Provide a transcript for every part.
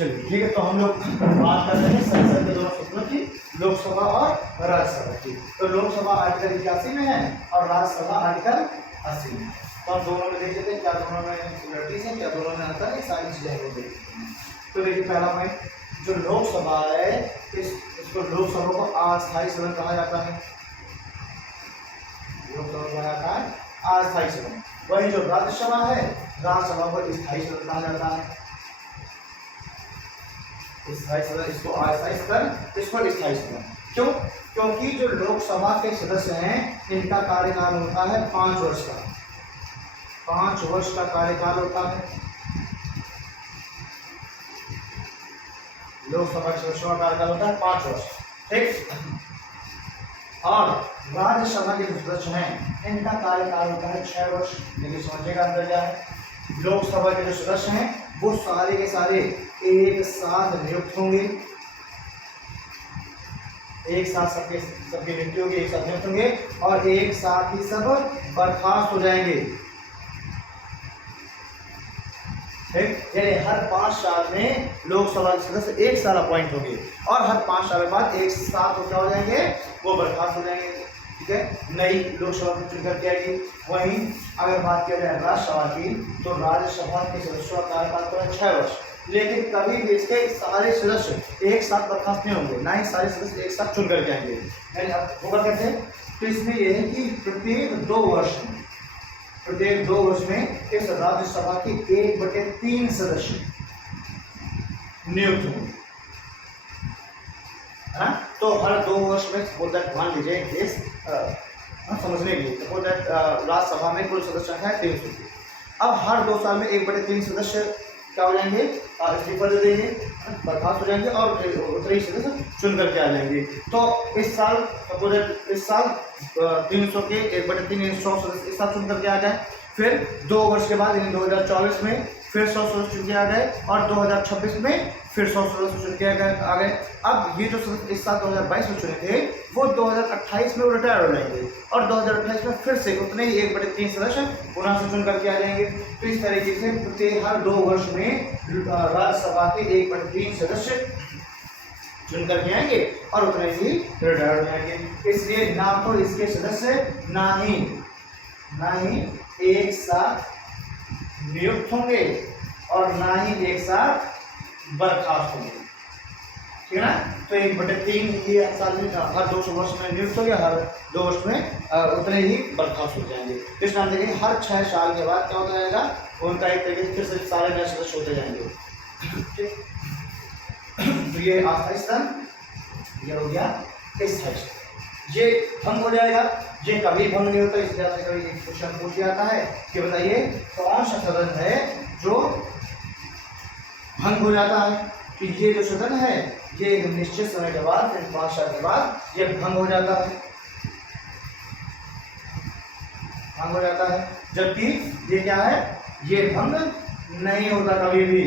चलिए ठीक है, तो हम लोग बात कर रहे हैं संसद के दोनों सदनों की, लोकसभा और राज्यसभा की। तो लोकसभा आर्टिकल 81 में है और राज्यसभा आर्टिकल 80 में। तो हम दोनों में देख लेते हैं क्या दोनों में सिमिलरिटीज है, क्या दोनों में अंतर है, सारी चीजें हम लोग देख लेते हैं। तो देखिए पहला पॉइंट, जो लोकसभा है इसको लोकसभा को अस्थायी सदन कहा जाता है। लोकसभा कहा जाता है अस्थायी सदन। वही जो राज्यसभा है, राज्यसभा को स्थायी सदन कहा जाता है। स्थायी सदन, इसको अस्थायी सदन, इसको स्थायी सदन। क्यों? क्योंकि जो लोकसभा के सदस्य हैं इनका कार्यकाल होता है 5 वर्ष का। 5 वर्ष का कार्यकाल होता है लोकसभा के सदस्यों का कार्यकाल होता है 5 वर्ष, ठीक। और राज्यसभा के सदस्य हैं इनका कार्यकाल होता है 6 वर्ष। लेकिन समझिएगा अंदर क्या है, लोकसभा के जो सदस्य हैं वो सारे के सारे एक साथ नियुक्त होंगे, एक साथ सबकी नियुक्ति होगी, एक साथ नियुक्त होंगे और एक साथ ही सब बर्खास्त हो जाएंगे, ठीक। यानी हर 5 साल में लोकसभा के सदस्य एक साल अपॉइंट होंगे और हर 5 साल के बाद एक साथ वो क्या हो जाएंगे, वो बर्खास्त हो जाएंगे, ठीक है। नई लोकसभा चुन करके आएगी। वहीं अगर बात किया जाए राज्यसभा की, तो राज्यसभा के सदस्यों का कार्यकाल तो है 6 वर्ष, लेकिन कभी भी इसके सारे सदस्य एक साथ बर्खास्त नहीं होंगे, ना ही सारे सदस्य एक साथ चुन करके आएंगे। यानी अब होगा कैसे, तो इसमें यह है कि प्रत्येक 2 वर्ष में इस राज्यसभा के 1/3 सदस्य नियुक्त होंगे, है ना। तो हर 2 वर्ष में सपोज दैट, मान लीजिए केस समझने के लिए, सपोज दैट राज्यसभा में कुल सदस्य संख्या है 300 की। अब हर 2 साल में 1/3 सदस्य क्या हो जाएंगे, इस्तीफा दे देंगे, बर्खास्त हो जाएंगे और उतने ही सदस्य चुन करके आ जाएंगे। तो इस साल सपोज दैट इस साल 300 के 1/3 100 सदस्य इस साल चुन करके आ जाए, फिर 2 वर्ष के बाद यानी 2024 में फिर 100 सदस्य चुन के आ गए और 2026 में फिर 100 सदस्य चुन के आ गए। अब ये जो सदस्य इस साल 2022 में चुने थे वो 2028 में वो रिटायर हो जाएंगे और 2028 में फिर से उतने ही 1/3 सदस्य पुनः से चुन करके आ जाएंगे। तो इस तरीके से प्रत्येक हर 2 वर्ष में राज्यसभा के 1/3 सदस्य चुन करके आएंगे और उतने ही रिटायर हो जाएंगे। इसलिए ना तो इसके सदस्य ना ही एक साथ नियुक्त होंगे और ना ही एक साथ बर्खास्त होंगे, ठीक है ना। तो 1/3 ये साल में हर 200 वर्ष में नियुक्त हो गया, हर 2 वर्ष में उतने ही बर्खास्त हो जाएंगे। तो इस नाम देखिए हर 6 साल के बाद क्या होता जाएगा, उनका एक तरीके से फिर से सारे नए सदस्य होते जाएंगे, ठीक। तो ये अस्थायी सदन, ये हो गया स्थायी सदन। ये भंग हो जाएगा, ये कभी भंग नहीं होता। इस तरह से कभी एक क्वेश्चन पूछ जाता है कि बताइए कौन सा सदन है जो भंग हो जाता है। तो ये जो सदन है ये एक निश्चित समय के बाद, फिर 5 साल के बाद ये भंग हो जाता है, जबकि ये क्या है, ये भंग नहीं होता कभी भी,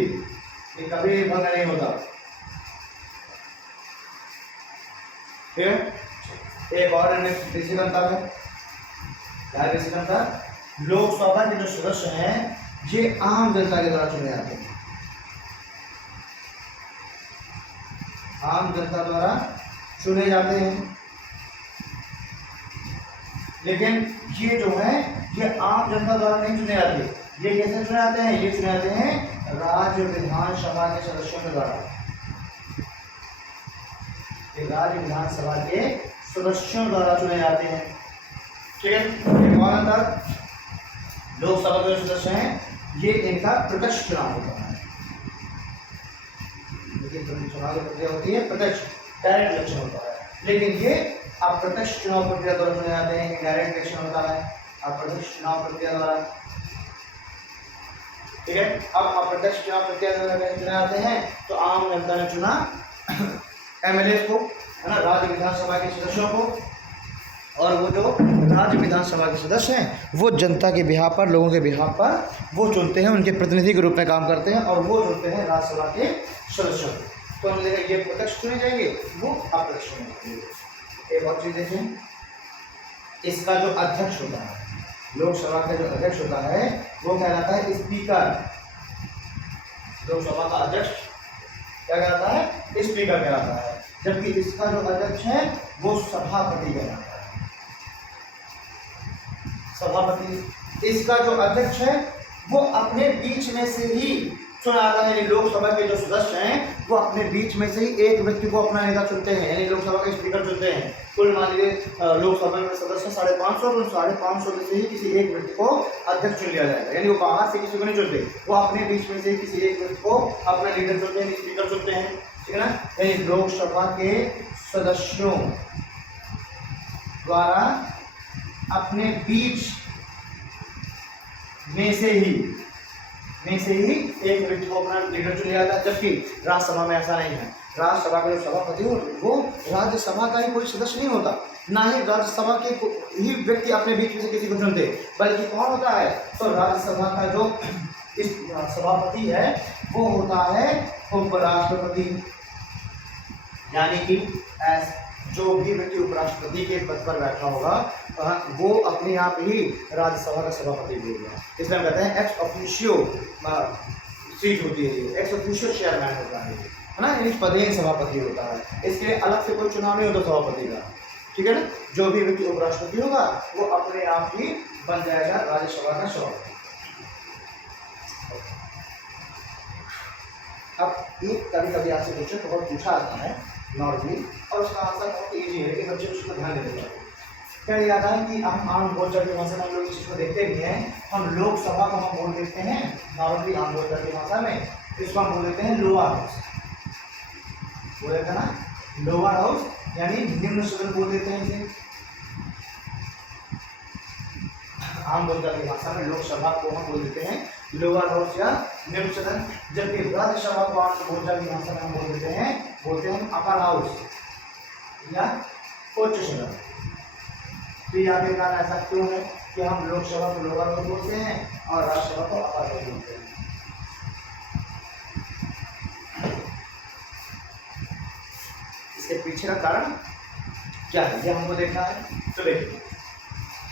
ये कभी भी भंग नहीं होता, ठीक है। एक और बेसिक अंतर है, क्या बेसिक अंतर, लोकसभा के जो सदस्य हैं ये आम जनता के द्वारा चुने जाते हैं, आम जनता द्वारा चुने जाते हैं। लेकिन ये जो है ये आम जनता द्वारा नहीं चुने जाते, ये कैसे चुने जाते हैं, ये चुने जाते हैं राज्य विधानसभा के सदस्यों के द्वारा, ये राज्य विधानसभा के सदस्यों द्वारा चुने जाते हैं, ठीक है। एक और अंतर, लोकसभा के जो सदस्य हैं ये इनका प्रत्यक्ष चुनाव होता है, लेकिन चुनाव की प्रक्रिया होती है प्रत्यक्ष, डायरेक्ट इलेक्शन होता है। लेकिन ये अप्रत्यक्ष चुनाव प्रक्रिया द्वारा चुने जाते हैं, डायरेक्ट इलेक्शन होता है अप्रत्यक्ष चुनाव प्रक्रिया द्वारा, ठीक है। अब अप्रत्यक्ष चुनाव प्रक्रिया द्वारा चुने जाते हैं तो आम जनता ने चुना एमएलए को, है ना, राज्य विधानसभा के सदस्यों को, और वो जो राज्य विधानसभा के सदस्य हैं वो जनता के बिहाफ पर, लोगों के बिहाफ पर वो चुनते हैं, उनके प्रतिनिधि के रूप में काम करते हैं और वो चुनते हैं राज्यसभा के सदस्यों को। तो हमने देखा ये प्रत्यक्ष चुने जाएंगे, वो अप्रत्यक्ष चुने जाएंगे। एक और चीज़ देखें, इसका जो अध्यक्ष होता है, लोकसभा का जो अध्यक्ष होता है वो कहलाता है स्पीकर। लोकसभा का अध्यक्ष क्या कहलाता है? स्पीकर कहलाता है। जबकि इसका जो अध्यक्ष है वो सभापति कहलाता है। सभापति। इसका जो अध्यक्ष है वो अपने बीच में से ही चुनाता है, यानी लोकसभा के जो सदस्य हैं वो अपने बीच में से ही एक व्यक्ति को अपना नेता चुनते हैं, यानी लोकसभा के स्पीकर चुनते हैं। कुल मान लीजिए लोकसभा में सदस्य 550, और उन 550 में से ही किसी एक व्यक्ति को अध्यक्ष चुन लिया जाएगा, यानी वो बाहर से किसी को नहीं चुनते, वो अपने बीच में से ही किसी एक व्यक्ति को अपना लीडर चुनते हैं, स्पीकर चुनते हैं, ठीक है ना। यानी लोकसभा के सदस्यों द्वारा अपने बीच में से ही एक व्यक्ति को अपना लीडर चुन लिया जाता है। जबकि राज्यसभा में ऐसा नहीं है। राज्यसभा का जो सभापति हो वो राज्यसभा का ही कोई सदस्य नहीं होता, ना ही राज्यसभा के ही व्यक्ति अपने बीच में से किसी को चुनते, बल्कि कौन होता है? तो राज्यसभा का जो इस सभापति है वो होता है उपराष्ट्रपति, यानी कि जो भी व्यक्ति उपराष्ट्रपति के पद पर बैठा होगा वो अपने आप ही राज्यसभा का सभापति भी होगा। इसमें हम कहते हैं एक्स ऑफिशियो सीट होती है, ये एक्स ऑफिशियो चेयरमैन होता है ना, यानी पदेन सभापति होता है। इसके लिए अलग से कोई चुनाव नहीं होता सभापति का, ठीक है ना। जो भी व्यक्ति उपराष्ट्रपति होगा वो अपने आप ही बन जाएगा राज्यसभा का सभापति। अब एक कभी आपसे क्वेश्चन बहुत पूछा जाता है नॉर्मली, और उसका आंसर बहुत ईजी है, लेकिन बच्चे उसको ध्यान देते हैं। क्या याद है कि हम आम बोलचाल की भाषा में हम लोग इस चीज़ को देखते भी हैं। हम लोकसभा को हम बोल देते हैं नॉर्मली आम बोलचाल की भाषा में, इसको हम बोल देते हैं लोअर हाउस, बोल देते हैं ना लोअर हाउस, यानी निम्न सदन बोल देते हैं इसे आम बोलचाल की भाषा में। लोकसभा को हम बोल देते हैं लोअर हाउस या निम्न सदन, जबकि राज्यसभा को आम बोलचाल की भाषा में हम बोलते हैं अपर हाउस या उच्च सदन। तो यहाँ पे कारण ऐसा क्यों है कि हम लोकसभा को लोअर हाउस बोलते हैं और राज्यसभा को अपर हाउस बोलते हैं? इसके पीछे का कारण क्या है ये हमको देखना है। तो देखिए,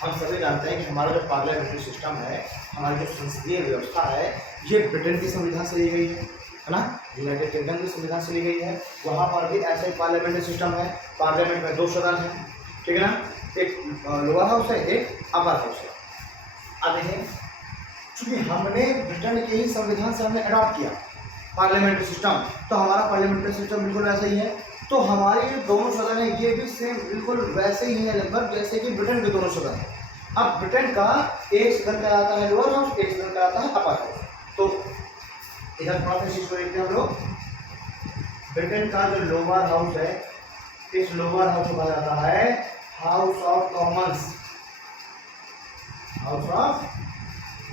हम सभी जानते हैं कि हमारा जो पार्लियामेंट्री सिस्टम है, हमारी जो संसदीय व्यवस्था है, ये ब्रिटेन की संविधान से ली गई है ना, यूनाइटेड किंगडम की संविधान से ली गई है। वहाँ पर भी ऐसा ही पार्लियामेंट्री सिस्टम है। पार्लियामेंट में 2 सदन है, ठीक है ना, एक लोअर हाउस है, एक अपर हाउस है। अब देखिए, चूंकि हमने ब्रिटेन के ही संविधान से हमने अडॉप्ट किया पार्लियामेंट्री सिस्टम, तो हमारा पार्लियामेंट्री सिस्टम बिल्कुल वैसा ही है। तो हमारे जो दोनों सदन है ये भी सेम बिल्कुल वैसे ही है लगभग जैसे कि ब्रिटेन के दोनों सदन है। अब ब्रिटेन का एक सदन कहलाता है लोअर हाउस, एक सदन कहलाता है अपर हाउस। तो इधर थोड़ा सा चीज को देखते हैं हम लोग। ब्रिटेन का जो लोअर हाउस है, इस लोअर हाउस को कहा जाता है house of Commons, house of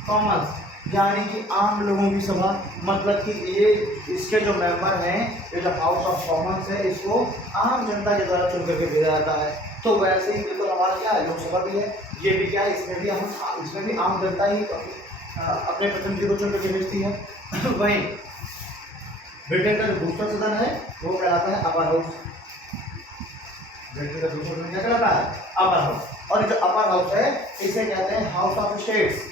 Commons, यानी कि आम लोगों की सभा। मतलब कि ये इसके जो मेंबर हैं, ये जो हाउस ऑफ कॉमन्स है, इसको आम जनता के द्वारा चुन करके भेजा जाता है। तो वैसे ही बिल्कुल हमारा क्या है, लोकसभा भी है, ये भी क्या है, इसमें भी आम जनता ही अपने प्रतिनिधि को चुन करके भेजती है। वहीं ब्रिटेन का जो दूसरा सदन है वो कहलाता है अपर हाउस। ब्रिटेन का दूसरा सदन क्या कहलाता है? Upper house. और जो अपर हाउस है इसे कहते हैं house of states,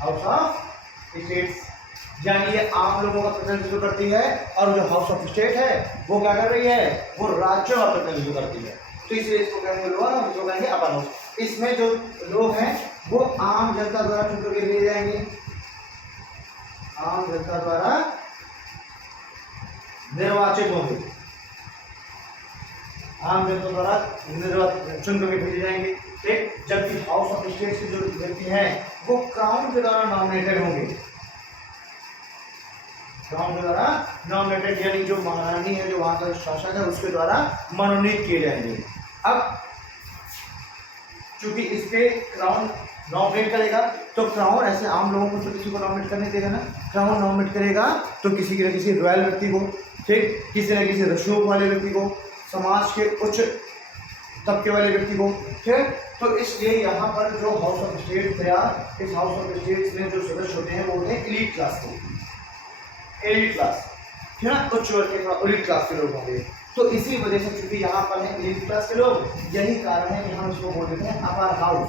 house of states, यानी ये आम लोगों का प्रतिनिधित्व करती है। और जो हाउस ऑफ स्टेट है वो क्या कर रही है, वो राज्यों का प्रतिनिधित्व करती है। तो इसलिए इसको कहेंगे लोअर हाउस, इसको कहेंगे अपर हाउस। इसमें जो लोग हैं वो आम जनता द्वारा चुन करके दिए जाएंगे, आम जनता द्वारा निर्वाचित होंगे, आम जनता द्वारा चुन करके भेजे जाएंगे, ठीक। जबकि हाउस ऑफ स्टेट्स के जो व्यक्ति हैं वो क्राउन के द्वारा नॉमिनेटेड होंगे, क्राउन के द्वारा नॉमिनेटेड, यानी जो महारानी है, जो वहां का शासक है, उसके द्वारा मनोनीत किए जाएंगे। अब चूंकि इस पे क्राउन नॉमिनेट करेगा, तो क्राउन ऐसे आम लोगों को तो किसी को नॉमिनेट करने देगा ना, क्राउन नॉमिनेट करेगा तो किसी न किसी रॉयल व्यक्ति को, ठीक, किसी न किसी रसूख वाले व्यक्ति को, समाज के उच्च तबके वाले व्यक्ति को, ठीक। तो इसलिए यहाँ पर जो हाउस ऑफ स्टेट था, इस हाउस ऑफ स्टेट्स में जो सदस्य होते हैं वो होते हैं एलीट क्लास के, एलीट क्लास, ठीक है, उच्च वर्ग के एलीट क्लास के लोग होंगे। तो इसी वजह से चूंकि यहाँ पर है एलीट क्लास के लोग, यही कारण है कि हम इसको बोल देते हैं अपर हाउस,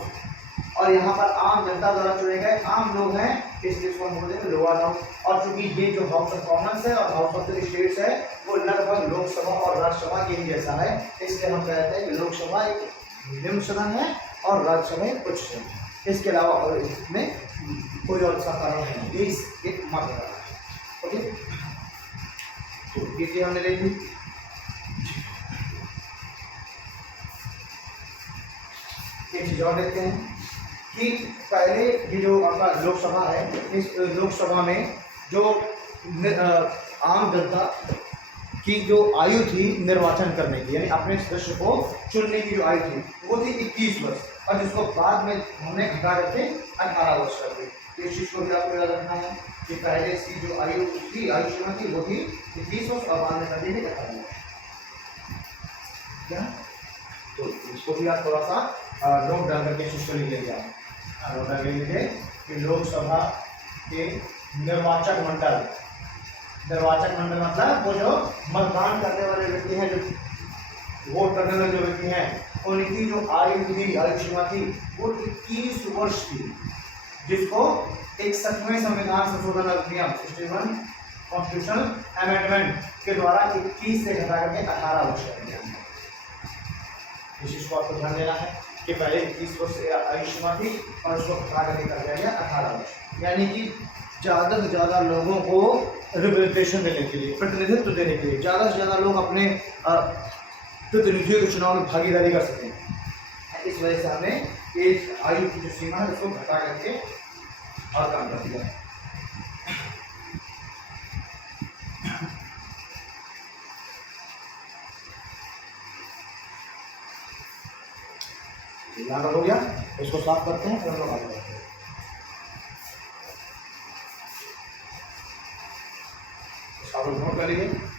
और यहाँ पर आम जनता द्वारा चुने गए आम लोग हैं, इसलिए इसको हम बोलते हैं लोअर हाउस। और चूंकि ये जो हाउस ऑफ कॉमन्स है और हाउस ऑफ द स्टेट्स है वो लगभग लोकसभा और राज्यसभा के ही जैसा है, इसलिए हम कहते हैं कि लोकसभा एक निम्न सदन है और राज्यसभा एक उच्च सदन है। इसके अलावा और इसमें कोई और सा कारण नहीं, ये एक मात्र कारण है। ओके, तो ये चीज हमने देख ली। एक चीज और देखते हैं कि पहले ये जो आपका लोकसभा है, इस लोकसभा में जो आम जनता की जो आयु थी निर्वाचन करने की, यानी अपने सदस्य को चुनने की जो आयु थी वो थी 21 वर्ष, और जिसको बाद में हमने घटा करके 18 वर्ष कर दी। इस चीज को भी आपको याद रखना है कि पहले इसकी जो आयु थी, आयु सीमा थी वो थी 21 वर्ष और बाद में कर दी 18 वर्ष। क्या, तो इसको भी आप थोड़ा सा नोट डाल करके चीज को लिख लीजिए। नोट डाल लीजिए कि लोकसभा के निर्वाचक मंडल मतलब वो जो मतदान करने वाले व्यक्ति हैं, जो वोट करने वाले जो व्यक्ति हैं, उनकी जो आयु सीमा थी वो 21 वर्ष थी, जिसको 61वें संविधान संशोधन अधिनियम 61 कॉन्स्टिट्यूशनल अमेंडमेंट के द्वारा 21 से घटा करके 18 वर्ष कर दिया। इस चीज को आपको ध्यान देना है कि पहले 21 वर्ष आयु सीमा थी और उसको घटा करके कर दिया गया 18 वर्ष, यानी कि ज़्यादा से ज़्यादा लोगों को रिप्रेजेंटेशन देने के लिए, प्रतिनिधित्व देने के लिए ज़्यादा से ज़्यादा लोग अपने प्रतिनिधियों के चुनाव में भागीदारी कर सकें। इस वजह से हमने इस आयु की जो सीमा है उसको घटा करके और काम कर दिया। यहाँ हो गया, इसको साफ करते हैं फिर हम लोग आगे बढ़ते हैं। आप लोग नोट कर लीजिए।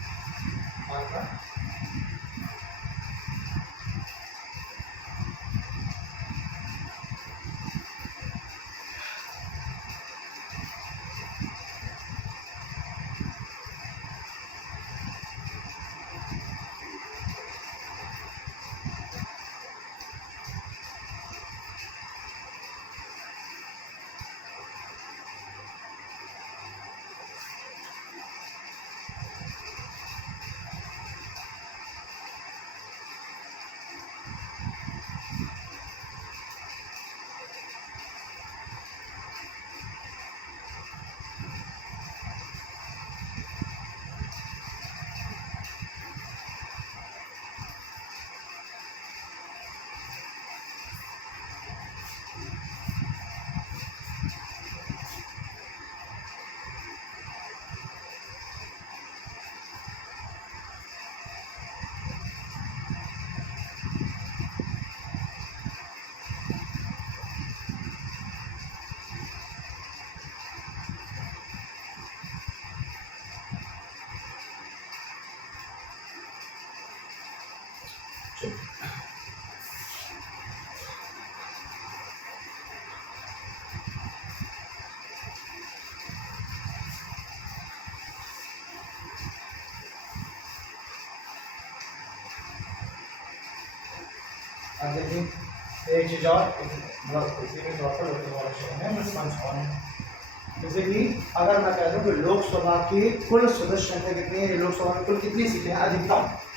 अब देखिए एक चीज और जैसे कि अगर मैं कह दूं कि लोकसभा की कुल सदस्य संख्या कितनी है, लोकसभा में कुल कितनी सीटें हैं,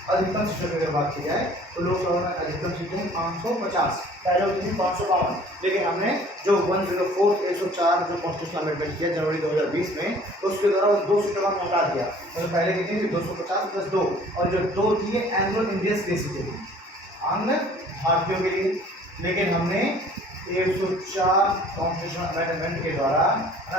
अधिकतम सीटों की अगर बात की जाए तो लोकसभा में अधिकतम सीटें 550, पहले होती थी 552, लेकिन हमने जो 104 104 जो कॉन्स्टिट्यूशनल अमेंडमेंट किया जनवरी 2020 में, तो उसके द्वारा वो 2 सीटों का हटा दिया। तो पहले कितनी थी 250 + 2, और जो 2 थी एंग्लो इंडियंस की सीटें थी, आंग्ल भारतीयों के लिए, लेकिन हमने 104 कॉन्स्टिट्यूशनल अमेंडमेंट के द्वारा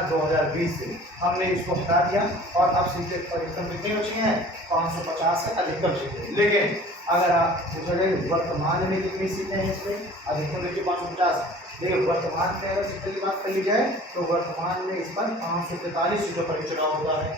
2020 से हमने इसको हटा दिया और अब सीटें अधिकतम कितनी बची हैं 550 से अधिकतम सीटें। लेकिन अगर आप पूछोगे वर्तमान में कितनी सीटें हैं इसमें, अधिकतम देखिए 550, देखिए वर्तमान में अगर सीटों की बात कर ली जाए तो वर्तमान में इस पर 543 सीटों पर चुनाव होता है,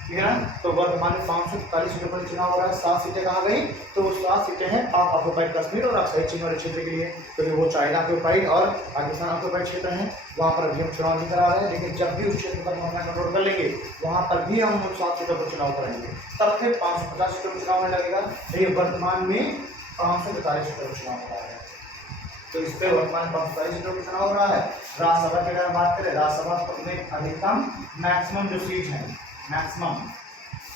ठीक है ना। तो वर्तमान में 543 सीटों पर चुनाव हो रहा है, 7 सीटें कहाँ गई, तो वो 7 सीटें हैं पाक ऑक्युपाइड कश्मीर और अक्साई चीन वाले क्षेत्र के लिए, क्योंकि वो चाइना ऑक्युपाइड और पाकिस्तान ऑक्युपाइड क्षेत्र हैं, वहाँ पर अभी हम चुनाव नहीं करा रहे हैं। लेकिन जब भी उस क्षेत्र पर हम अपना कंट्रोल कर लेंगे वहाँ पर भी हम उन 7 सीटों पर चुनाव कराएंगे, तब फिर 550 सीटों पर चुनाव में लगेगा। ये वर्तमान में 543 सीटों पर चुनाव हो रहा है, तो इस पे वर्तमान 527 सीटों का चुनाव हो रहा है। राज्यसभा की अगर बात करें, राज्यसभा में अधिकतम मैक्सिमम जो सीट है, मैक्सिमम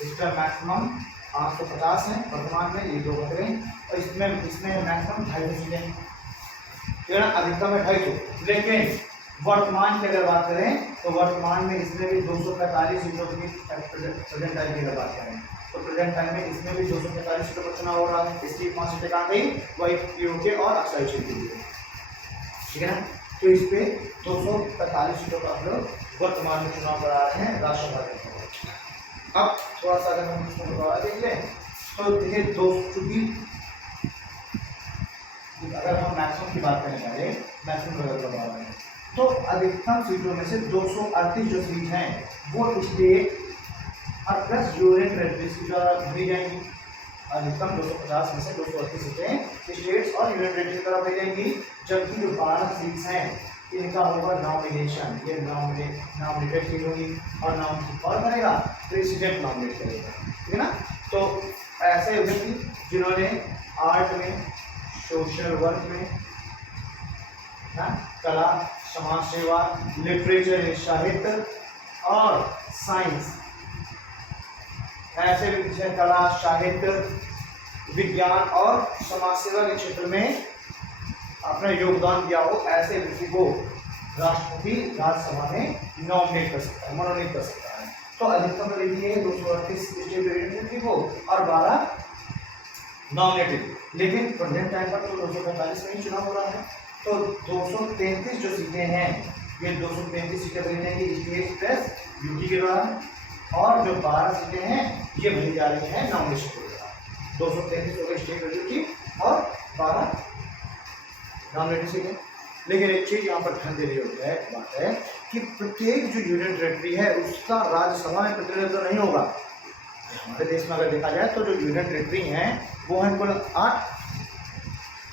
इसका मैक्सिमम 850 है वर्तमान में, ये दो बच गए, और इसमें मैक्सिमम 250 सीटें हैं, ठीक है ना, अधिकतम है 250। लेकिन वर्तमान की अगर बात करें तो वर्तमान में इसमें भी 245 सीटों की प्रेजेंट टाइम की अगर बात करें तो प्रेजेंट टाइम में इसमें भी 245 सीटों पर चुनाव हो रहा है। इसकी 5 सीटें कहाँ गई, वही पीओ के और अक्साई क्षेत्र के लिए, ठीक है ना। तो इस पे 245 सीटों का हम लोग वर्तमान में चुनाव करा रहे हैं राज्यसभा के। अब थोड़ा सा अगर हम इसको दोबारा देख लें तो देखिए चूंकि अगर हम मैक्सिमम की बात करें पहले, मैक्सिमम अगर बता रहे हैं तो अधिकतम सीटों में से 238 जो सीट हैं वो स्टेट और प्लस यूनियन टेरिटरीज की द्वारा भरी जाएंगी। अधिकतम 250 में से 238 सीटें स्टेट्स और यूनियन टेरिटरी की द्वारा भरी जाएंगी, जबकि जो 12 सीट्स हैं इनका होगा नॉमिनेशन, ये नॉमिनेटेड सीट होगी और नाम कौन करेगा, प्रेसिडेंट नॉमिनेट करेगा, ठीक है ना। तो ऐसे व्यक्ति जिन्होंने आर्ट में, सोशल वर्क में, कला, समाज सेवा, लिटरेचर, साहित्य और साइंस, ऐसे व्यक्ति कला, साहित्य, विज्ञान और समाज सेवा के क्षेत्र में अपना योगदान दिया हो, ऐसे व्यक्ति को राष्ट्रपति राज्यसभा में नॉमिनेट कर सकता है, मनोनीत कर सकता है। तो अधिकतम देखिए 238 स्टेट प्रेसिडेंट को और 12 नॉमिनेटेड, लेकिन प्रेजेंट टाइम पर तो 245 में ही चुनाव हो रहा है। तो 233 जो सीटें हैं, ये 233 सीटें भरी जाएंगी स्टेट प्लस यूटी के द्वारा, और जो 12 सीटें हैं ये भरी जा रही हैं नॉमिनेशन के द्वारा। 233 हो गई स्टेट यूटी और 12 नॉमिनेटेड सीटें। लेकिन एक चीज यहाँ पर ध्यान देने योग्य है बात है कि प्रत्येक जो यूनियन टेरिटरी है उसका राज्यसभा में प्रतिनिधित्व नहीं होगा। हमारे देश में अगर देखा जाए तो जो यूनियन टेरिटरी हैं वो हैं कुल 8,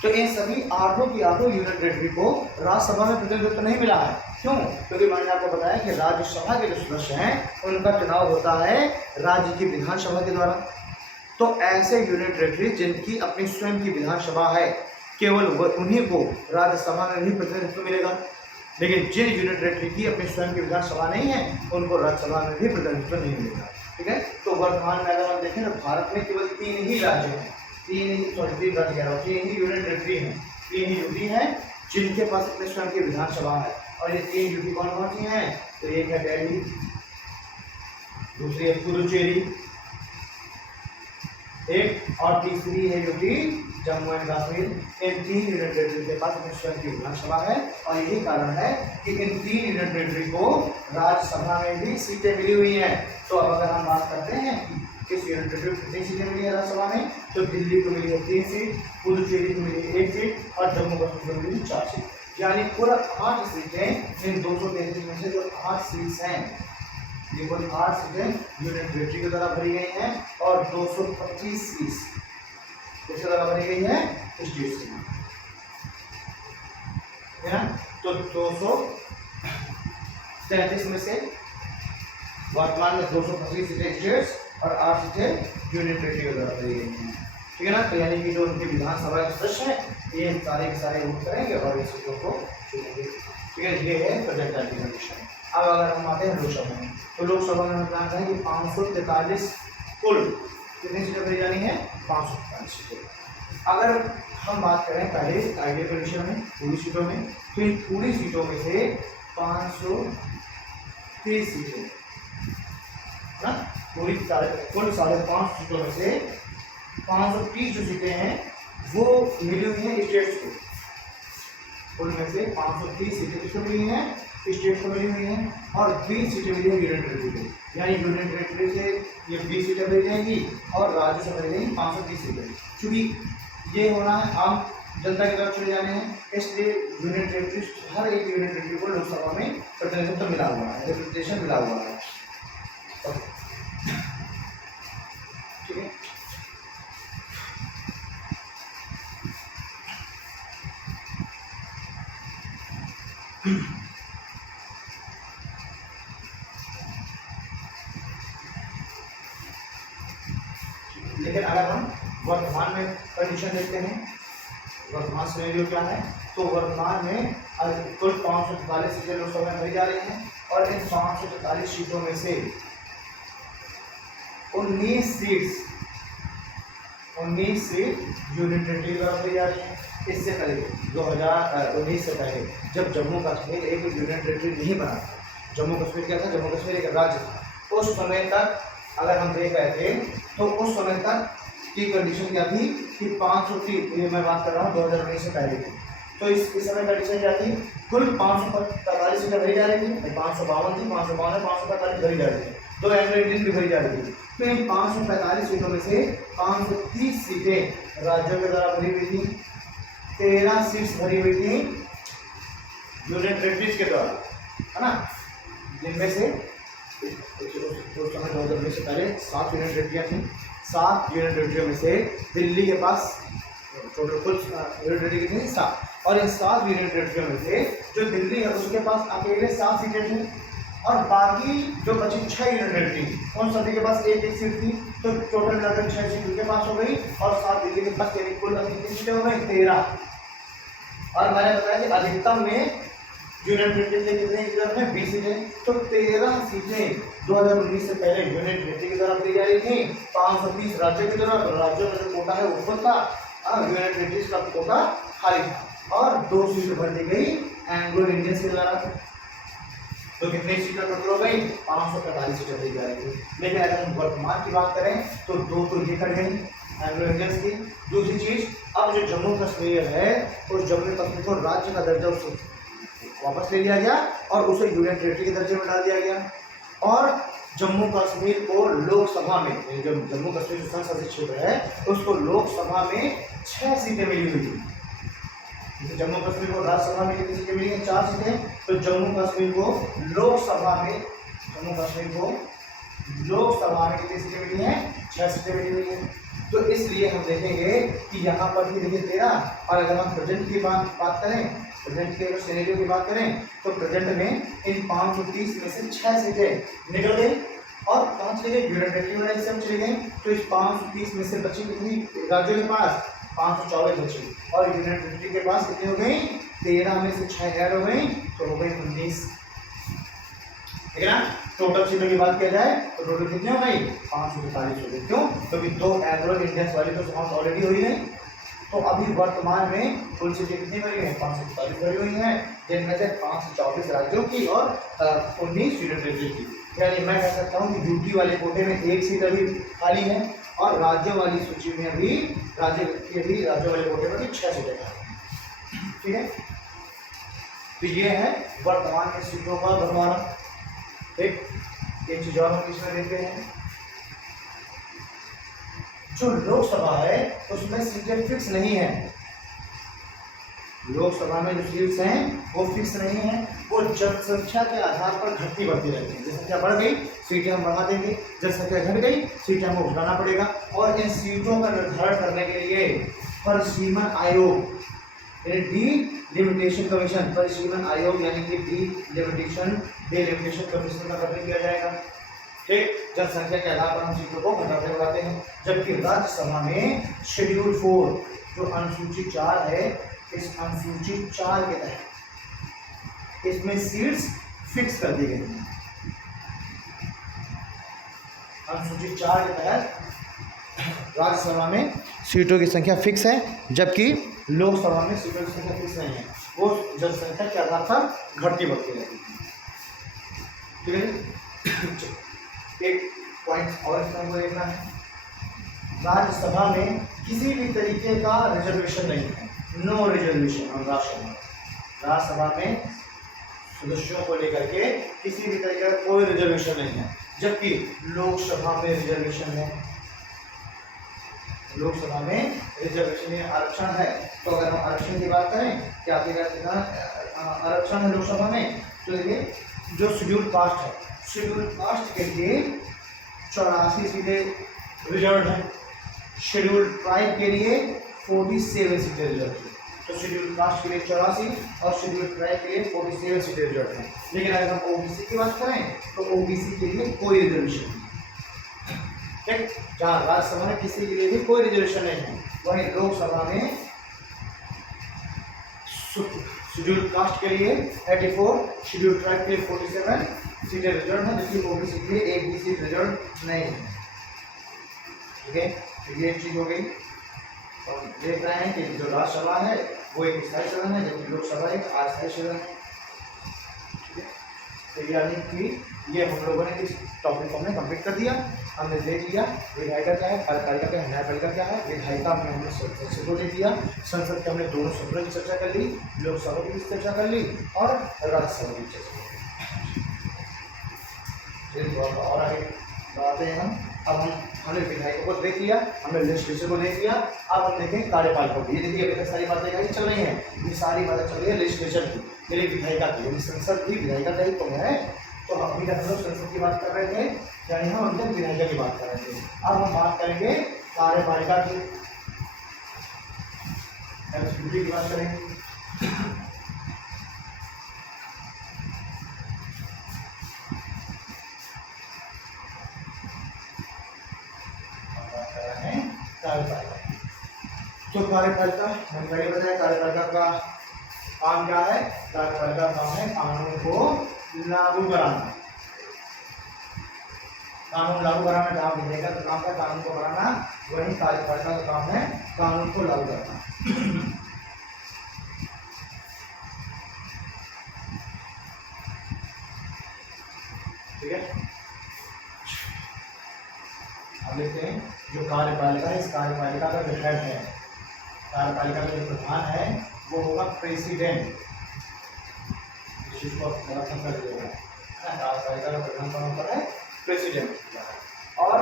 तो इन सभी 8 की 8 यूनियन टेरिटरी को राज्यसभा में प्रतिनिधित्व नहीं मिला है। क्यों? क्योंकि मैंने आपको बताया कि राज्यसभा के जो सदस्य हैं उनका चुनाव होता है राज्य की विधानसभा के द्वारा। तो ऐसे यूनियन टेरिटरी जिनकी अपनी स्वयं की विधानसभा है, केवल उन्हीं को राज्यसभा में भी प्रतिनिधित्व मिलेगा। लेकिन जिन यूनियन टेरिटरी की अपनी स्वयं की विधानसभा नहीं है उनको राज्यसभा में भी प्रतिनिधित्व नहीं मिलेगा, ठीक है। तो वर्तमान में अगर हम देखें तो भारत में केवल 3 ही राज्य हैं, 3 राज्य कह रहा हूँ, 3 ही यूनियन टेरिटरी हैं, 3 ही यूटी हैं जिनके पास अपने स्वयं की विधानसभा है। और ये 3 यूटी कौन कौन सी हैं? तो एक है दिल्ली, दूसरी है पुदुचेरी, एक और तीसरी है UT Jammu and Kashmir. In 3 union territory के पास अपनी स्वयं की विधानसभा है और यही कारण है कि इन 3 यूनियन टेरिटरी को राज्यसभा में भी सीटें मिली हुई हैं। तो अब अगर हम बात करते हैं कि किस यूनियन टेरिटरी को कितनी सीटें मिली है राज्यसभा में, तो दिल्ली को मिली है 3 सीट, पुदुचेरी को मिली 1 सीट और जम्मू कश्मीर को मिली 4 सीट, यानी कुल 8 सीटें इन 233 में से जो 8 सीट्स हैं ये कुल 8 सीटें यूनियन टेरिटरी के द्वारा भरी गई हैं और 225 सीट किसके द्वारा भरी गई है? स्टेट से, है ना। तो 233 में से वर्तमान में 225 सीटें स्टेट्स और 8 सीटें यूनियन टेरिटरी के द्वारा भरी गई हैं, ठीक है ना। तो यानी कि जो उनकी विधानसभा के सदस्य हैं ये सारे के सारे वोट करेंगे और इन सीटों को चुनेंगे, ठीक है। ये है प्रेजेंट टाइम की कंडीशन। अब अगर हम आते हैं लोकसभा में, तो लोकसभा में हम जानते हैं कि 543 कुल कितनी सीटें भरी जानी है? 543 सीटें। अगर हम बात करें पहले आइडियल कंडीशन में पूरी सीटों में, तो इन पूरी सीटों में से 530 सीटें ना, पूरी कुल 5.5 सीटों में से 530 जो सीटें हैं वो मिली हुई हैं स्टेट्स को। कुल में से 530 सीटें किसको मिली हैं? स्टेट को मिली हुई हैं और 20 सीटें मिली हैं यूनियन टेरिटरी को। यानी यूनियन टेरिटरी से ये 20 सीटें मिल जाएंगी और राज्य से मिल जाएंगी 530 सीटें। चूँकि ये होना है आम जनता की तरफ चले जाने हैं, इसलिए यूनियन टेरिटरी हर एक यूनियन टेरिटरी को लोकसभा में प्रतिनिधित्व मिला हुआ है, रिप्रेजेंटेशन मिला हुआ है, ठीक है। लेकिन अगर हम वर्तमान में कंडीशन देखते हैं, वर्तमान सिनेरियो क्या है तो वर्तमान में कुल 543 सीटें लोकसभा में भरी जा रही हैं और इन 543 सीटों में से 19 सीट यूनियन टेरिटरी द्वारा भरी जा रही हैं। इससे पहले 2019 से पहले जब जम्मू कश्मीर एक यूनियन टेरिटरी नहीं बना था, जम्मू कश्मीर क्या था, जम्मू कश्मीर एक राज्य था, उस समय तक अगर हम देख रहे थे तो उस समय तक की कंडीशन क्या थी कि 530, ये मैं बात कर रहा हूँ 2019 से पहले की, तो इस समय कंडीशन क्या थी, कुल 545 सीटें भरी जा रही थी, 552 थी, 545 भरी जा रही थी, 2 एंग्लो इंडियन भी भरी जा रही थी। तो इन 545 सीटों में से 530 सीटें राज्यों के द्वारा भरी हुई थी, 13 सीट्स भरी हुई थी यूनियन टेरिटरीज के द्वारा, है ना, जिनमें से उस समय 2019 से पहले 7 यूनियन टेरिटरियाँ थी। 7 यूनियन टेरिटरियों में से दिल्ली के पास टोटल कुल यूनियन टेरिटरी कितनी, 7, और इन 7 यूनियन टेरिटरियों में से जो दिल्ली है उसके पास अकेले 7 सीटें थी और बाकी जो बची 6 यूनियन टेरिटरी उन सभी के पास एक सीट थी, तो टोटल मिलाकर 6 सीट उनके पास हो गई और 7 दिल्ली के पास कुल कितनी सीटें हो गई, 13। और मैंने बताया कि अधिकतम में यूनियन टेरिटरी कितने की जरूरत है, 20 सीटें, तो 13 सीटें 2019 से पहले यूनियन टेरिटरी की तरफ दी जा रही थी, 530 राज्यों की तरफ, राज्यों का जो कोटा है वो फुल था, यूनियन टेरिटरीज का कोटा खाली था और 2 सीट भर दी गई एंग्लो इंडियंस के द्वारा। तो कितनी सीटें टोटल हो गई, 545 सीटें दी जा रही थी। लेकिन अगर हम वर्तमान की बात करें तो 2 तो ये कट गई एंग्लो इंडियंस की। दूसरी चीज, अब जो जम्मू कश्मीर है उस जम्मू कश्मीर को राज्य का दर्जा उससे वापस ले लिया गया और उसे यूनियन टेरिटरी के दर्जे में डाल दिया गया और जम्मू कश्मीर को लोकसभा में, जो जम्मू कश्मीर संसदीय क्षेत्र है उसको लोकसभा में 6 सीटें मिली हुई थी। तो जम्मू कश्मीर को राज्यसभा में कितनी सीटें मिली हैं, 4 सीटें, तो जम्मू कश्मीर को लोकसभा में कितनी सीटें मिली हैं, 6 सीटें मिली हुई हैं। तो इसलिए हम देखेंगे कि यहाँ पर भी देखिए 13, और अगर हम प्रेजेंट की बात करें, प्रेजेंट के सिनेरियो की बात करें तो प्रेजेंट में इन 530 में से 6 सीटें निकल गई और 5 चले गए यूनियन टेरिटरी वाले हिस्से में चले गए। तो इस 530 में से बची कितनी राज्यों के पास, 524 बची और यूनियन टेरिटरी के पास कितनी हो गई, 13 में से 6 ऐड हो गई तो हो गई 19, ठीक है ना। टोटल सीटों की बात किया जाए तो टोटल कितनी हो गई, 545 हो गई। क्यों, क्योंकि 2 एंग्लो इंडियंस वाली तो समाप्त ऑलरेडी हो ही गई। तो अभी वर्तमान में कुल सीटें कितनी भरी हैं, 545 भरी हुई हैं, जिनमें से 524 राज्यों की और 19 यूनियन टेरिटरी की। यानी मैं कह सकता हूँ कि यूटी वाले कोटे में 1 सीट अभी खाली है और राज्यों वाली सूची में अभी राज्यों वाले कोटे में भी 6 सीटें खाली हैं, ठीक है। तो ये है वर्तमान में सीटों का बंटवारा। एक चीज और हम इसमें देखते हैं, जो लोकसभा है उसमें सीटें फिक्स नहीं है। लोकसभा में जो सीट्स हैं वो फिक्स नहीं है, वो जनसंख्या के आधार पर घटती बढ़ती रहती है। जनसंख्या बढ़ गई सीटें हम बढ़ा देंगे, जनसंख्या घट गई सीटें हमको घटाना पड़ेगा। और इन सीटों का निर्धारण करने के लिए परिसीमन आयोग यानी डिलिमिटेशन कमीशन, परिसीमन आयोग यानी कि डिलिमिटेशन कमीशन का गठन किया जाएगा, ठीक। जनसंख्या के आधार पर हम सीटों को घटाते बढ़ाते हैं। जबकि राज्यसभा में शेड्यूल 4 जो अनुसूची 4 है, इस अनुसूची 4 के तहत इसमें सीट्स फिक्स कर दी गई हैं। अनुसूची 4 के तहत राज्यसभा में सीटों की संख्या फिक्स है, जबकि लोकसभा में सीटों की संख्या फिक्स नहीं है, वो जनसंख्या के आधार पर घटती बढ़ती रहती है, ठीक है। एक पॉइंट और इसमें देखना है, राज्यसभा में किसी भी तरीके का रिजर्वेशन नहीं है, नो रिजर्वेशन ऑन राज्यसभा में सदस्यों को लेकर के किसी भी तरीके का कोई रिजर्वेशन नहीं है। जबकि लोकसभा में रिजर्वेशन है, लोकसभा में रिजर्वेशन या आरक्षण है। तो अगर हम आरक्षण की बात करें, क्या आरक्षण है लोकसभा में, तो देखिए जो शेड्यूल कास्ट है, शेड्यूल कास्ट के लिए 84 सीटें रिजर्व हैं, शेड्यूल ट्राइब के लिए 47 सीटें रिजर्व हैं। तो शेड्यूल कास्ट के लिए 84 और शेड्यूल ट्राइब के लिए 47 सीटें रिजर्व हैं। लेकिन अगर हम ओबीसी की बात करें तो ओबीसी के लिए कोई रिजर्वेशन नहीं, ठीक। जहाँ राज्यसभा में किसी के लिए भी कोई रिजर्वेशन नहीं है, वहीं लोकसभा में शेड्यूल कास्ट के लिए 84, शेड्यूल ट्राइब के लिए 47 सीटें रिजर्व है, जबकि ओबीसी के लिए एक भी सीट रिजर्व नहीं है। ठीक है, तो ये चीज हो गई। और देख रहे हैं कि जो राज्यसभा है वो एक स्थायी सदन है, जबकि लोकसभा एक अस्थायी सदन है। ठीक है, तो यानी कि ये हम लोगों ने इस टॉपिक को हमने कंप्लीट कर दिया। हमने देख लिया विधायिका क्या है, कार्यपालिका क्या है, न्यायपालिका क्या है। विधायिका में हमने संसद को देख लिया, संसद के हमने दोनों सदनों की चर्चा कर ली, लोकसभा की भी चर्चा कर ली और राज्यसभा की चर्चा कर ली। और आगे बढ़ाते हैं हम। अब हमने विधायकों को देख लिया, हमने लेजिस्लेचर को देख लिया, अब हम देखें कार्यपालिका को। ये देखिए अभी तक सारी बातें कहीं चल रही हैं, ये सारी बातें चल रही है लेजिस्लेचर की, यानी विधायिका की, संसद की विधायिका का ही तो है। तो अभी तक हम लोग संसद की बात कर रहे थे, यानी हम अभी तक विधायिका की बात कर रहे थे। अब हम बात करेंगे कार्यपालिका की, की बात करेंगे। तो कार्यपालिका मैंने पहले बताया, कार्यपालिका का काम क्या है? कार्यपालिका का काम है कानून को लागू कराना। कानून लागू कराना काम विधायिका का काम है, कानून को कराना, वही कार्यपालिका का काम है कानून को लागू करना। ठीक है, अब देखते हैं जो कार्यपालिका है, इस कार्यपालिका का जो हेड है, कार्यपालिका का जो प्रधान है वो होगा प्रेसिडेंट। इस चीज को समर्थन कर दिया है, कार्यपालिका का प्रधान कौन होता है? प्रेसिडेंट। और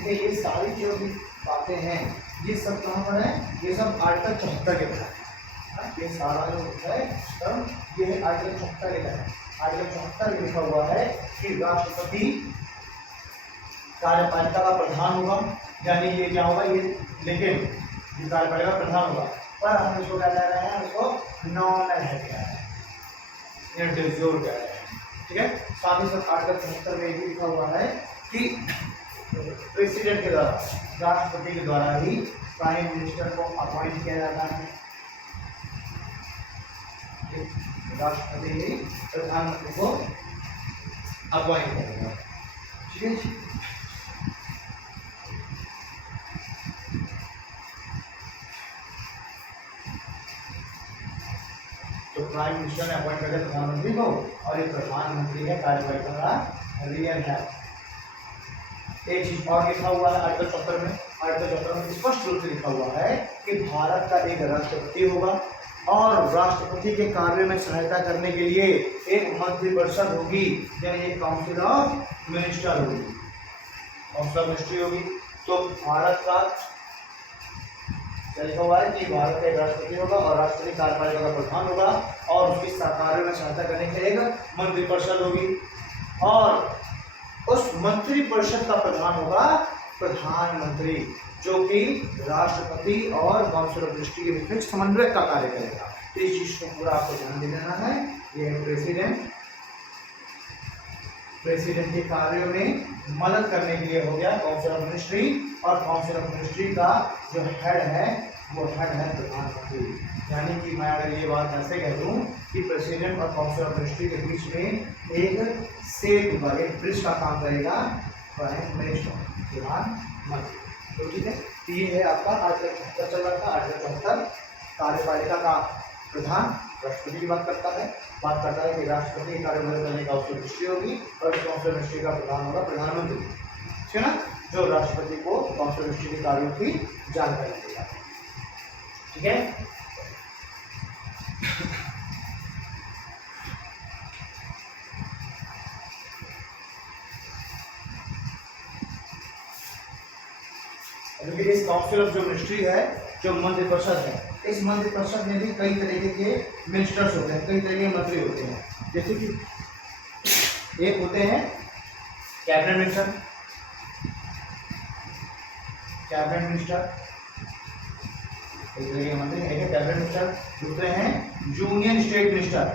ये सारी जो भी बातें हैं ये सब कहाँ पर है? ये सब आर्टिकल 74 के तहत। ये सारा जो है सब ये आर्टिकल 74 के तहत। आर्टिकल 74 में लिखा हुआ है कि राष्ट्रपति कार्यपालिका का प्रधान होगा, यानी ये क्या होगा? ये लेकिन ये कार्यपालिका का प्रधान होगा, पर हम इसको क्या कह रहे हैं? उसको नॉमिनल हेड कह रहे हैं, या डे ज़्योर कह रहे हैं। ठीक है, साथ ही साथ आर्टिकल 74 में भी लिखा हुआ है कि प्रेसिडेंट के द्वारा, राष्ट्रपति के द्वारा ही प्राइम मिनिस्टर को अपॉइंट किया जाता है। राष्ट्रपति ही प्रधानमंत्री को अपॉइंट करेगा। ठीक है, तो प्राइम मिनिस्टर ने अपॉइंट कर दिया प्रधानमंत्री को, और ये प्रधानमंत्री है कार्यपालिका का रियल है। एक चीज और लिखा हुआ है आर्टिकल 74 में, आर्टिकल 74 में स्पष्ट रूप से लिखा हुआ है कि भारत का एक राष्ट्रपति होगा और राष्ट्रपति के कार्य में सहायता करने के लिए एक मंत्रिपरिषद होगी, यानी एक काउंसिल ऑफ मिनिस्टर होगी, काउंसिल ऑफ मिनिस्ट्री होगी। तो भारत का लिखा हुआ है कि भारत का एक राष्ट्रपति होगा और राष्ट्रपति कार्यपालिका का प्रधान होगा, और उसकी कार्य में सहायता करने के लिए एक मंत्रिपरिषद होगी, और उस मंत्रिपरिषद का प्रधान होगा प्रधानमंत्री, जो कि राष्ट्रपति और काउंसिल ऑफ मिनिस्ट्री के बीच में समन्वय का कार्य करेगा। तो इस चीज को पूरा आपको ध्यान देना है। ये है प्रेसिडेंट, प्रेसिडेंट के कार्यों में मदद करने के लिए हो गया काउंसिल ऑफ मिनिस्ट्री, और काउंसिल ऑफ मिनिस्ट्री का जो हेड है वो हेड है प्रधानमंत्री। यानी कि मैं अगर ये बात ऐसे कह दूँ कि प्रेसिडेंट और काउंसिल ऑफ मिनिस्ट्री के बीच में एक सेतु का, एक ब्रिज का काम करेगा प्राइम मिनिस्टर, प्रधानमंत्री। तो ठीक है, तो ये है आपका आर्टिकल 74 चल रहा था। आर्टिकल 74 कार्यपालिका का प्रधान राष्ट्रपति की बात करता है कि राष्ट्रपति के कार्य मदद करने का काउंसिल मिनिस्ट्री होगी, और इस काउंसिल मिनिस्ट्री का प्रधान होगा प्रधानमंत्री। ठीक है ना, जो राष्ट्रपति को काउंसिल मिनिस्ट्री के कार्यों की जानकारी देगा। ठीक है, क्योंकि इस काउंसिल ऑफ जो मिनिस्ट्री है, जो मंत्रिपरिषद है, इस मंत्रिपरिषद में भी कई तरीके के मिनिस्टर्स होते हैं, कई तरह के मंत्री होते हैं। जैसे कि एक होते हैं कैबिनेट मिनिस्टर, एक तरह के मंत्री, एक है कैबिनेट मिनिस्टर, दूसरे हैं यूनियन स्टेट मिनिस्टर,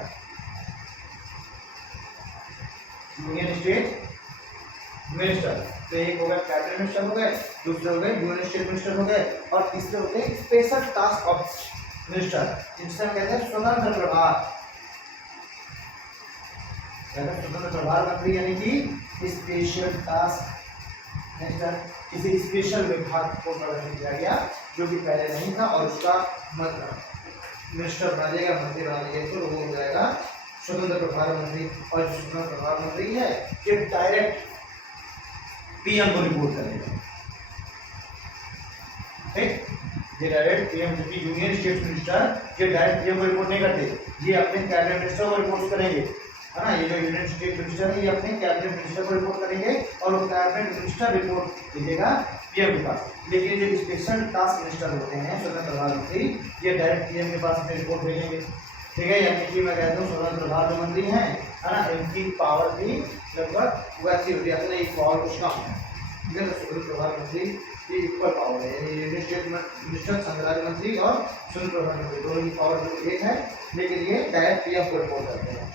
तो एक हो गया कैबिनेट मिनिस्टर हो गए, दूसरे हो गए यूनियन स्टेट मिनिस्टर हो गए, और तीसरे होते हैं स्पेशल टास्क ऑफिसर। मिनिस्टर, जिसे हम कहते हैं स्वतंत्र प्रभार, स्वतंत्र प्रभार मंत्री यानी कि स्पेशल टास्क मिनिस्टर, किसी स्पेशल विभाग को प्रदान किया गया जो कि पहले नहीं था और उसका मिनिस्टर बना दिया गया, मंत्री बना दिया गया, तो वो हो जाएगा स्वतंत्र प्रभार मंत्री। और जो स्वतंत्र प्रभार मंत्री है ये डायरेक्ट पीएम को रिपोर्ट करेगा, ठीक, ये डायरेक्ट पीएम, क्योंकि यूनियन स्टेट मिनिस्टर ये डायरेक्ट पीएम को रिपोर्ट नहीं करते, ये अपने कैबिनेट मिनिस्टर को रिपोर्ट करेंगे, है ना। ये जो यूनियन स्टेट मिनिस्टर है ये अपने कैबिनेट मिनिस्टर को रिपोर्ट करेंगे और वो कैबिनेट मिनिस्टर रिपोर्ट भेजेगा पीएम के पास। लेकिन जो स्पेशल टास्क मिनिस्टर होते हैं स्वतंत्र प्रभार मंत्री, ये डायरेक्ट पीएम के पास अपनी रिपोर्ट भेजेंगे, ठीक है। यानी कि मैं कहता हूँ स्वतंत्र प्रभार जो मंत्री हैं, है ना, इनकी पावर भी लगभग वैसी होती है, नहीं पावर कुछ कम है, ठीक है। तो स्वतंत्र प्रभार मंत्री की इक्वल पावर है, यानी यूनियन स्टेट मिनिस्टर, संघ राज्य मंत्री और स्वतंत्र प्रभार मंत्री दोनों की पावर जो एक है, लेकिन ये डायरेक्ट पीएम को रिपोर्ट करते हैं।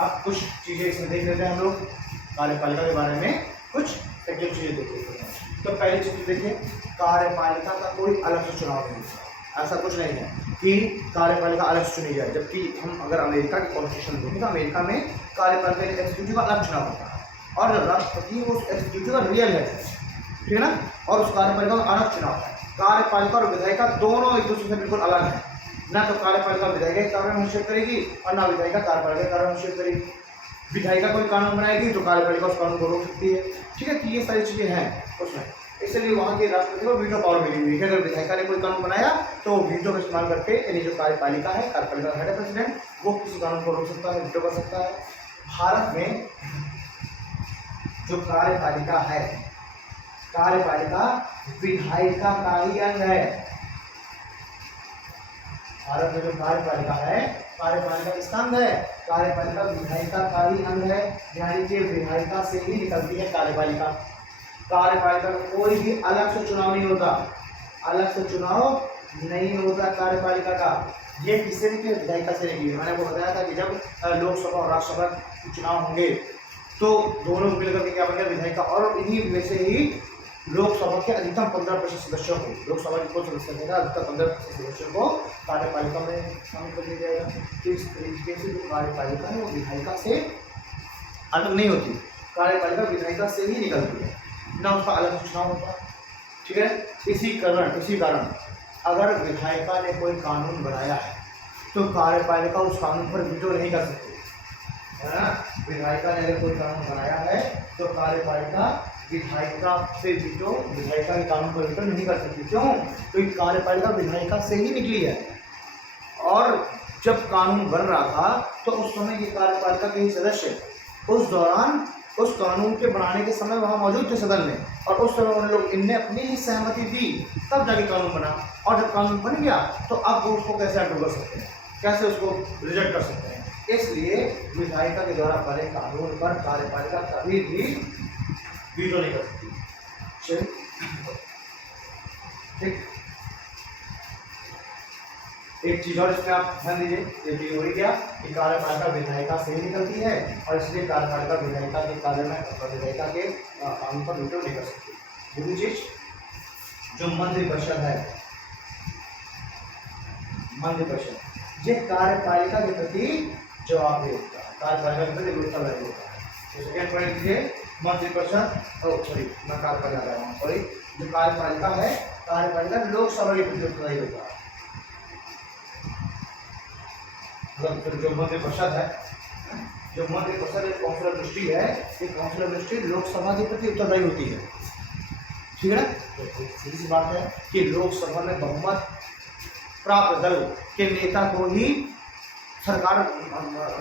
अब कुछ चीजें इसमें देख लेते हैं हम लोग, कार्यपालिका के बारे में कुछ टेक्निकल चीजें देख लेते हैं। तो पहली चीज देखिए, कार्यपालिका का कोई अलग से चुनाव नहीं है, ऐसा कुछ नहीं है कि कार्यपालिका अलग से चुनी जाए। जबकि हम अगर अमेरिका के कॉन्स्टिट्यूशन देखें तो अमेरिका में कार्यपालिका एग्जीक्यूटिव का अलग चुनाव होता है और जो राष्ट्रपति वो उस एग्जीक्यूटिव का रियल है, ठीक है ना, और उस कार्यपालिका का अलग चुनाव है। कार्यपालिका और विधायिका दोनों एक दूसरे से बिल्कुल अलग है, ना तो कार्यपालिका विधायिका के कार्य में हस्तक्षेप करेगी और ना विधायिका कार्यपालिका के कार्य में हस्तक्षेप करेगी। विधायिका कोई कानून बनाएगी तो कार्यपालिका उस कानून को रोक सकती है, ठीक है। तो ये सारी चीजें हैं उसमें, इसलिए वहाँ के राष्ट्रपति को वीटो पावर मिली हुई है। अगर विधायिका ने कोई कानून बनाया तो वीटो का इस्तेमाल करके, यानी जो कार्यपालिका है, कार्यपालिका हेड प्रेसिडेंट, वो किसी कानून को रोक सकता है, वीटो कर सकता है। भारत में जो कार्यपालिका है, कार्यपालिका विधायिका का ही अंग है। भारत में जो कार्यपालिका है, कार्यपालिका किसका अंग है, कार्यपालिका विधायिका का ही अंग है, यानी कि विधायिका से ही निकलती है कार्यपालिका। कार्यपालिका का कोई भी अलग से चुनाव नहीं होता, अलग से चुनाव नहीं होता कार्यपालिका का। ये किसी भी विधायिका से निकली। मैंने आपको बताया था कि जब लोकसभा और राज्यसभा चुनाव होंगे तो दोनों मिलकर के क्या बनेगा, विधायिका, और इन्हीं में से ही लोकसभा के अधिकतम 15% सदस्यों को, लोकसभा के कुल सदस्य होगा अधिकतम 15% सदस्यों को कार्यपालिका में शामिल कर दिया जाएगा। तो इस तरीके से जो कार्यपालिका है वो विधायिका से अलग नहीं होती, कार्यपालिका विधायिका से ही निकलती है, ना उसका अलग चुनाव होता, ठीक है। इसी कारण अगर विधायिका ने कोई कानून बनाया है तो कार्यपालिका उस कानून पर वीटो नहीं कर सकती, है ना। विधायिका ने अगर कोई कानून बनाया है तो कार्यपालिका विधायिका से वीटो, विधायिका के कानून पर वीटो नहीं कर सकती। क्यों? क्योंकि कार्यपालिका विधायिका से ही निकली है और जब कानून बन रहा था तो उस समय ये कार्यपालिका के ही सदस्य उस दौरान उस कानून के बनाने के समय वहाँ मौजूद थे सदन में, और उस समय उन लोग इनने अपनी ही सहमति दी, तब जाके कानून बना। और जब कानून बन गया तो अब वो उसको कैसे अप्रूव कर सकते हैं, कैसे उसको रिजेक्ट कर सकते हैं। इसलिए विधायिका के द्वारा बने कानून पर कार्यपालिका कभी भी वीटो नहीं कर सकती, ठीक। एक चीज और इसमें आप ध्यान दीजिए, ये चीज हो ही गया कि कार्यपालिका विधायिका से ही निकलती है और इसलिए कार्यपालिका विधायिका के कार्य में विधायिका के कानून पर वीटो नहीं कर सकती। दूसरी चीज, जो मंत्रिपरिषद है, मंत्रिपरिषद ये कार्यपालिका के प्रति जवाबदेह होता है, कार्यपालिका के प्रति उत्तरदायी होता है। तो सेकेंड पॉइंट लीजिए, मंत्रिपरिषद, मैं कार्यपालिका कर रहा हूँ, सॉरी, जो कार्यपालिका है, कार्यपालिका लोकसभा के प्रति उत्तरदायी होता है। जो मंत्रिपरिषद है, जो मंत्रिपरिषद एक काउंसिल दृष्टि है, ये काउंसिल दृष्टि लोकसभा के प्रति उत्तरदायी होती है, ठीक है ना। तो सीधी सी बात है कि लोकसभा में बहुमत प्राप्त दल के नेता को ही सरकार,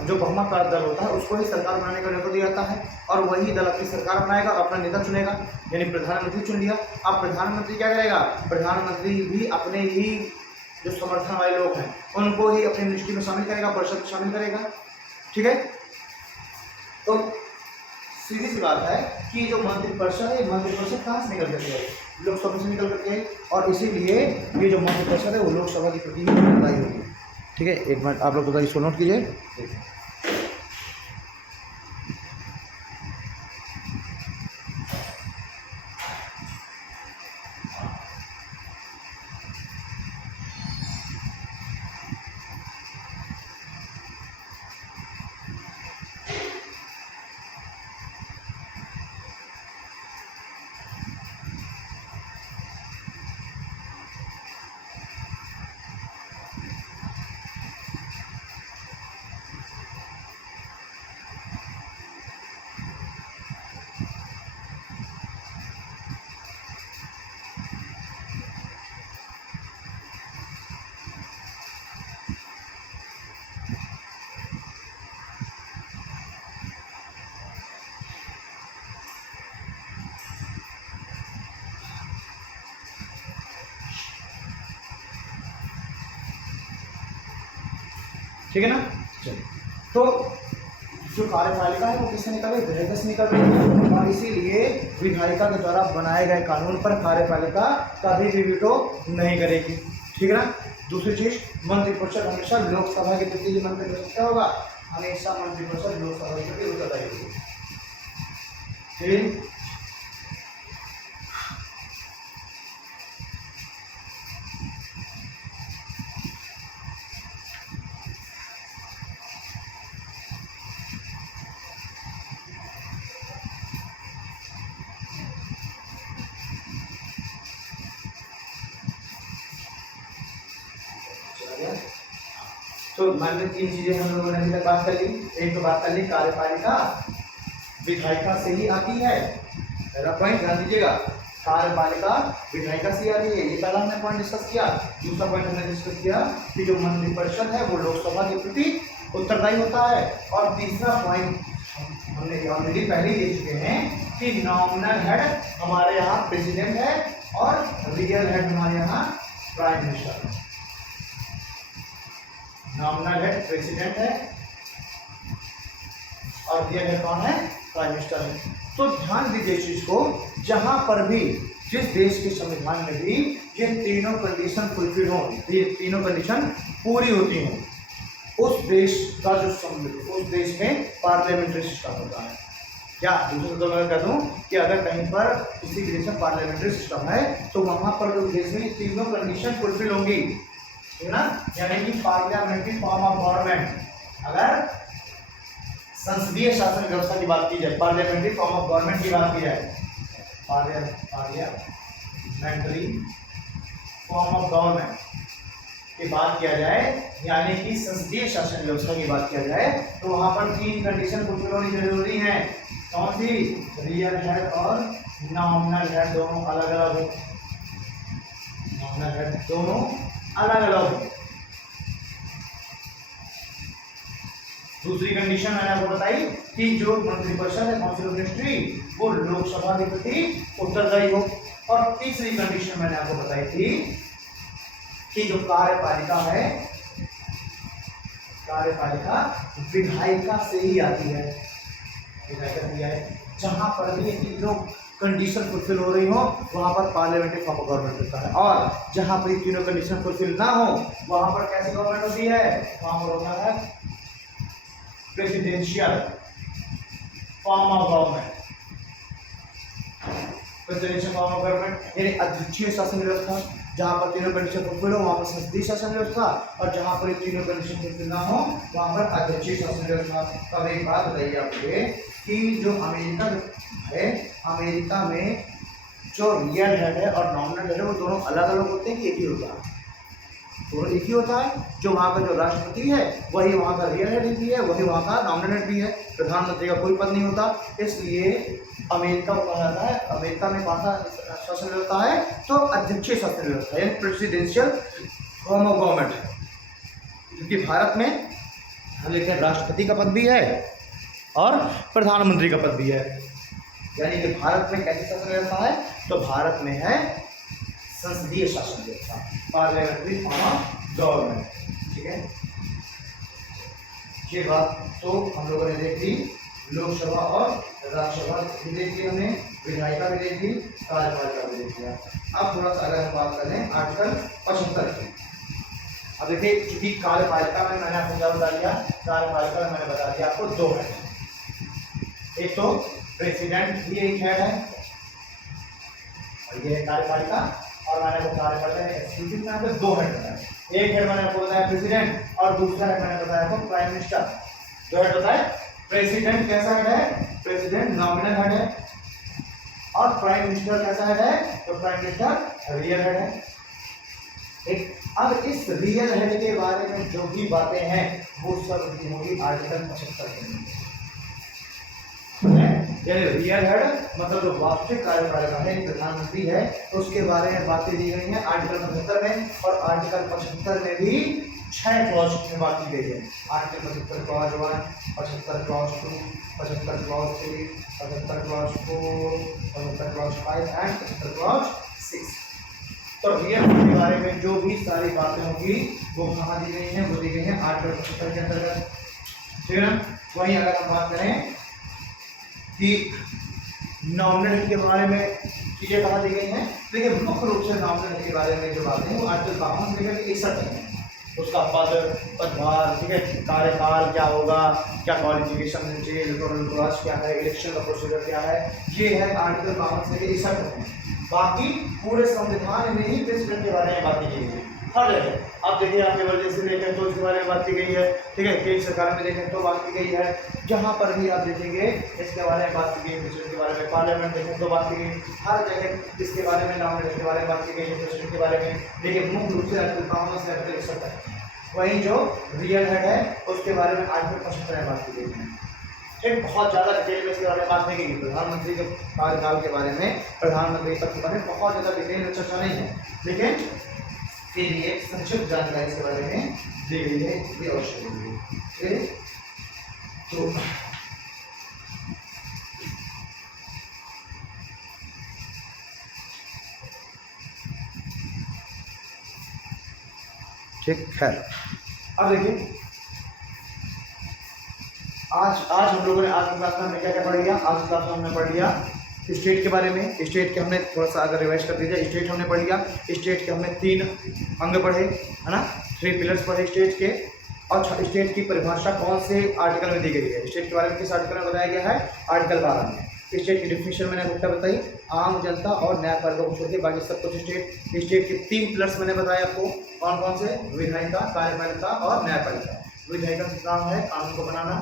जो बहुमत प्राप्त दल होता है उसको ही सरकार बनाने का न्योता दिया जाता है और वही दल अपनी सरकार बनाएगा और अपना नेता चुनेगा, यानी प्रधानमंत्री चुन लिया। अब प्रधानमंत्री क्या करेगा, प्रधानमंत्री भी अपने ही जो समर्थन वाले लोग हैं उनको ही अपनी मिनिस्ट्री में शामिल करेगा, परिषद में शामिल करेगा, ठीक है। तो सीधी सी बात है कि जो मंत्रिपरिषद है, मंत्रिपरिषद कहाँ से निकल करके आई, लोकसभा से निकल करके आई, और इसीलिए ये जो मंत्रिपरिषद है वो लोकसभा की प्रति उत्तरदायी होगी, ठीक है। एक मिनट आप लोग इसको नोट कीजिए। ठीक है ना। चलिए, तो जो कार्यपालिका है वो किससे निकल रही है, विधायिका से निकल रही है, और इसीलिए विधायिका के द्वारा बनाए गए कानून पर कार्यपालिका कभी भी वीटो नहीं करेगी। ठीक है ना। दूसरी चीज, मंत्रिपरिषद हमेशा लोकसभा के प्रति, मंत्रिपरिषद क्या होगा, हमेशा मंत्रिपरिषद लोकसभा के प्रति उत्तरदायी होगी। ठीक, तो मान लीजिए तीन चीजें हम लोगों ने अभी तक बात कर ली। एक तो बात कर ली कार्यपालिका विधायिका से ही आती है, पहला पॉइंट ध्यान दीजिएगा, कार्यपालिका विधायिका से आती है, ये पहला हमने पॉइंट डिस्कस किया। दूसरा पॉइंट हमने डिस्कस किया कि जो मंत्रिपरिषद है वो लोकसभा के प्रति उत्तरदायी होता है। और तीसरा पॉइंट हमने ऑलरेडी पहले ही दे चुके हैं कि नॉमिनल हेड हमारे यहाँ प्रेसिडेंट है और रियल हेड हमारे यहाँ प्राइम मिनिस्टर है। नॉमिनल हेड प्रेसिडेंट है और रियल हेड कौन है, प्राइम मिनिस्टर है। तो ध्यान दीजिए इस चीज को, जहां पर भी जिस देश के संविधान में भी ये तीनों कंडीशन फुलफिल हो, ये तीनों कंडीशन पूरी होती हो, उस देश का जो उस देश में पार्लियामेंट्री सिस्टम होता है। क्या दूसरे शब्दों में कह दूं कि अगर कहीं पर किसी देश में पार्लियामेंट्री सिस्टम है तो वहां पर उस देश में तीनों कंडीशन फुलफिल होंगी, ठीक ना। यानी कि पार्लियामेंट्री फॉर्म ऑफ गवर्नमेंट, अगर संसदीय शासन व्यवस्था की बात की जाए, पार्लियामेंट्री फॉर्म ऑफ गवर्नमेंट की बात की जाए, पार्लियामेंट्री फॉर्म ऑफ गवर्नमेंट की बात किया जाए, यानी कि संसदीय शासन व्यवस्था की बात किया जाए, तो वहां पर तीन कंडीशन फुलफिल होनी जरूरी है। कौन सी, रियल हेड और नॉमिनल हेड दोनों अलग अलग हो, नॉमिनल हेड दोनों अलग अलग हो। दूसरी कंडीशन मैंने आपको बताई कि जो मंत्रिपरिषद है, काउंसिल ऑफ मिनिस्ट्री, वो लोकसभा के प्रति उत्तरदायी हो। और तीसरी कंडीशन मैंने आपको बताई थी कि जो कार्यपालिका है, कार्यपालिका विधायिका से ही आती है, विधायिका से है। जहां पर भी तीनों कंडीशन फुलफिल हो रही हो वहां पर पार्लियामेंट्री फॉर्म ऑफ गवर्नमेंट होता है, और जहां पर तीनों कंडीशन फुलफिल ना हो वहां पर कैसी गवर्नमेंट होती है, वहां पर होता है presidential form of government. Presidential form of government यानी अध्यक्षीय शासन व्यवस्था, जहां पर तीनों कंडीशन फुलफिल हो वहां पर संसदीय शासन व्यवस्था, और जहां पर तीनों कंडीशन फुलफिल ना हो वहां पर अध्यक्षीय शासन व्यवस्था। अब एक बात बताइए आपके कि जो अमेरिका है, अमेरिका में जो रियल हेड है और नॉमिनल हेड है वो दोनों अलग अलग होते हैं कि एक ही होता है, दोनों एक ही होता है। जो वहाँ का जो राष्ट्रपति है वही वहाँ का रियल हेड भी है, वही वहाँ का नॉमिनल हेड भी है, प्रधानमंत्री का कोई पद नहीं होता। इसलिए अमेरिका को कहा जाता है, अमेरिका में कौन सा शासन व्यवस्था है, तो अध्यक्षीय शासन व्यवस्था यानी प्रेसिडेंशियल फॉर्म ऑफ गवर्नमेंट है। क्योंकि भारत में हम लिखते हैं राष्ट्रपति का पद भी है और प्रधानमंत्री का पद भी है। यानी कि भारत में कैसी शासन व्यवस्था है, तो भारत में है संसदीय शासन व्यवस्था, पार्लियामेंट्री फॉर्म ऑफ गवर्नमेंट, ठीक है। ये बात तो हम लोगों ने देख ली, लोकसभा और राज्यसभा भी देख ली हमने, विधायिका भी देख ली, कार्यपालिका भी देख लिया। अब थोड़ा सा अगर हम बात करें आर्टिकल 75 की। अब देखिए, चूंकि कार्यपालिका में मैंने आपको क्या बता दिया, कार्यपालिका में मैंने बता दिया आपको दो है, एक तो प्रेसिडेंट भी एक हेड है और ये है कार्यपालिका, और मैंने वो कार्यपालिका एग्जीक्यूटिव में आपको दो हेड बताया, एक हेड मैंने आपको बताया प्रेसिडेंट और दूसरा हेड मैंने बताया आपको प्राइम मिनिस्टर। दो हेड बताया, प्रेसिडेंट कैसा हेड है, प्रेसिडेंट नॉमिनल हेड है, और प्राइम मिनिस्टर कैसा हेड है, तो प्राइम मिनिस्टर रियल हेड है। एक अब इस रियल हेड के बारे में जो भी बातें हैं वो सब होगी आर्टिकल 75 के अंदर। यानी रियल हेड मतलब जो वास्तविक कार्यपालिका है, प्रधानमंत्री है, तो उसके बारे में बातें दी गई हैं आर्टिकल 75 में, और आर्टिकल 75 में भी 6 क्लॉज में बात की गई है। Article 75 clause 1, 75 clause 2, 75 clause 3, 75 clause 4, 75 clause 5 and 75 clause 6। तो रियल हेड के बारे में जो भी सारी बातें होगी वो कहाँ दी गई हैं, वो दी गई है आर्टिकल 75 के अंतर्गत। ठीक है ना। वहीं अगर हम बात करें कि नॉमिनल हेड के बारे में चीजें कहाँ दी गई हैं, देखिए मुख्य रूप से नॉमिनल हेड के बारे में जो बातें हैं वो आर्टिकल 52 से लेकर 61 तक है। उसका पद, पदभार, ठीक है, कार्यकाल क्या होगा, क्या क्वालिफिकेशन होनी चाहिए, इलेक्टोरल क्रॉस क्या है, इलेक्शन का प्रोसीजर क्या है, ये है आर्टिकल 52 से 61 तक है। बाकी पूरे संविधान में ही प्रेसिडेंट के बारे में बात की गई है हर जगह। आप देखिए, आप इमरजेंसी देखें तो उसके बारे में बात की गई है, ठीक है, केंद्र सरकार में देखें तो बात की गई है, जहाँ पर भी आप देखेंगे इसके बारे में बात की गई, प्रेसिडेंट के बारे में, पार्लियामेंट देखें तो बात की गई, हर जगह इसके बारे में, नॉमिनेशन के बारे में बात की गई है, प्रेसिडेंट के बारे में। देखिए मुख्य रूप से आर्टिकल 52 से आर्टिकल 61 तक। वहीं जो रियल हेड है उसके बारे में आर्टिकल 75 में बात की गई है। फिर बहुत ज़्यादा डिटेल में इसके बारे में बात नहीं की। प्रधानमंत्री के कार्यकाल के बारे में, प्रधानमंत्री पद के बारे में बहुत ज़्यादा डिटेल में चर्चा नहीं है, लेकिन फिर भी एक संक्षिप्त जानकारी इसके बारे में दी गई है, ये अवश्य दी गई है। तो ठीक है। अब देखिए आज हम लोगों ने आज की क्लास में हमने क्या क्या पढ़ लिया। आज की क्लास में हमने पढ़ लिया स्टेट के बारे में। स्टेट के हमने थोड़ा सा अगर रिवाइज कर दीजिए, स्टेट हमने पढ़ लिया। स्टेट के हमने 3 अंग पढ़े, है ना, 3 पिलर्स पढ़े स्टेट के। और स्टेट की परिभाषा कौन से आर्टिकल में दी गई है, स्टेट के बारे में किस आर्टिकल में बताया गया है, आर्टिकल 12 में। स्टेट की डिफिनेशन मैंने आपको बताई, आम जनता और न्यायपालिका को छोड़ के बाकी सब कुछ स्टेट के 3 पिलर्स मैंने बताया आपको, कौन कौन से, विधायिका, कार्यपालिका और न्यायपालिका। विधायिका का काम है कानून को बनाना,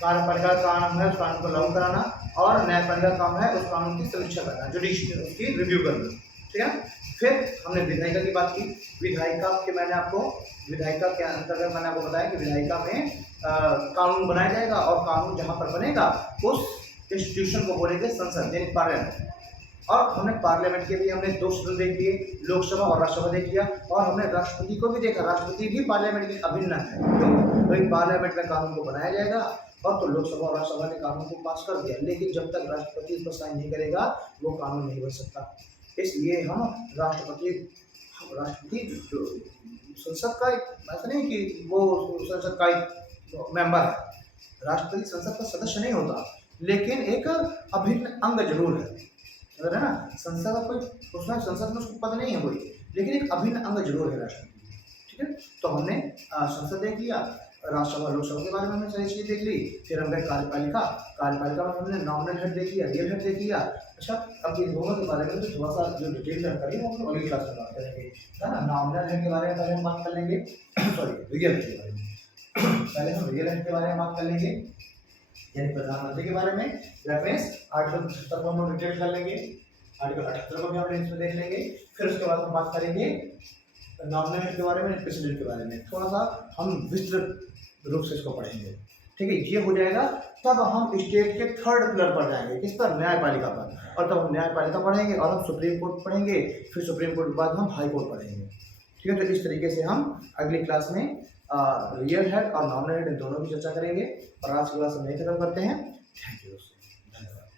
कार्यपालिका का काम है उस कानून को लागू कराना, और न्यायपालिका का काम है उस कानून की समीक्षा करना, जुडिशियल उसकी रिव्यू करना। ठीक है। फिर हमने विधायिका की बात की। विधायिका के मैंने आपको, विधायिका के अंतर्गत मैंने आपको बताया कि विधायिका में कानून बनाया जाएगा, और कानून जहाँ पर बनेगा उस इंस्टीट्यूशन को बोलेंगे संसद, यानी पार्लियामेंट। और हमने पार्लियामेंट के भी हमने 2 सदन देख लिए, लोकसभा और राज्यसभा देख लिया, और हमने राष्ट्रपति को भी देखा। राष्ट्रपति भी पार्लियामेंट के अभिन्न है, क्योंकि पार्लियामेंट में कानून को बनाया जाएगा, और तो लोकसभा और राज्यसभा ने कानून को पास कर दिया, लेकिन जब तक राष्ट्रपति इस पर साइन नहीं करेगा वो कानून नहीं बन सकता। इसलिए हम राष्ट्रपति संसद का ऐसा नहीं कि वो संसद का एक मेंबर है, राष्ट्रपति संसद का सदस्य नहीं होता, लेकिन एक अभिन्न अंग जरूर है ना। संसद का कोई उसमें, संसद में उसको पद नहीं है कोई, लेकिन एक अभिन्न अंग जरूर है राष्ट्रपति। ठीक है। तो हमने संसद देख लिया, राज्यसभा लोकसभा के बारे में हमने सारी चीज़ देख ली। फिर हम गए कार्यपालिका में हमने नॉमिनल हेड देख लिया, रियल हेड देख लिया। अच्छा, अब ये दोनों के बारे में तो थोड़ा सा जो डिटेल जानकारी है हम अगली क्लास में बात करेंगे, है ना। नॉमिनल हेड के बारे में पहले हम बात कर लेंगे, सॉरी रियल हेड के बारे में पहले हम रियल हेड के बारे में बात कर लेंगे, यानी प्रधानमंत्री के बारे में। रेफरेंस आर्टिकल 75 को हम डिटेल कर लेंगे, आर्टिकल 78 को भी हम इसमें देख लेंगे। फिर उसके बाद हम बात करेंगे नॉमिनल हेड के बारे में, प्रेसिडेंट के बारे में, थोड़ा सा हम विस्तृत रूप से इसको पढ़ेंगे। ठीक है, ये हो जाएगा तब हम स्टेट के 3rd पिलर पर जाएंगे, किस पर, न्यायपालिका पर। और तब हम न्यायपालिका पढ़ेंगे, और हम सुप्रीम कोर्ट पढ़ेंगे, फिर सुप्रीम कोर्ट के बाद हम हाई कोर्ट पढ़ेंगे। ठीक है। तो इस तरीके से हम अगली क्लास में रियल हेड और नॉमिनल हेड इन दोनों की चर्चा करेंगे। और आज की क्लास हम यही खत्म करते हैं। थैंक यू, धन्यवाद।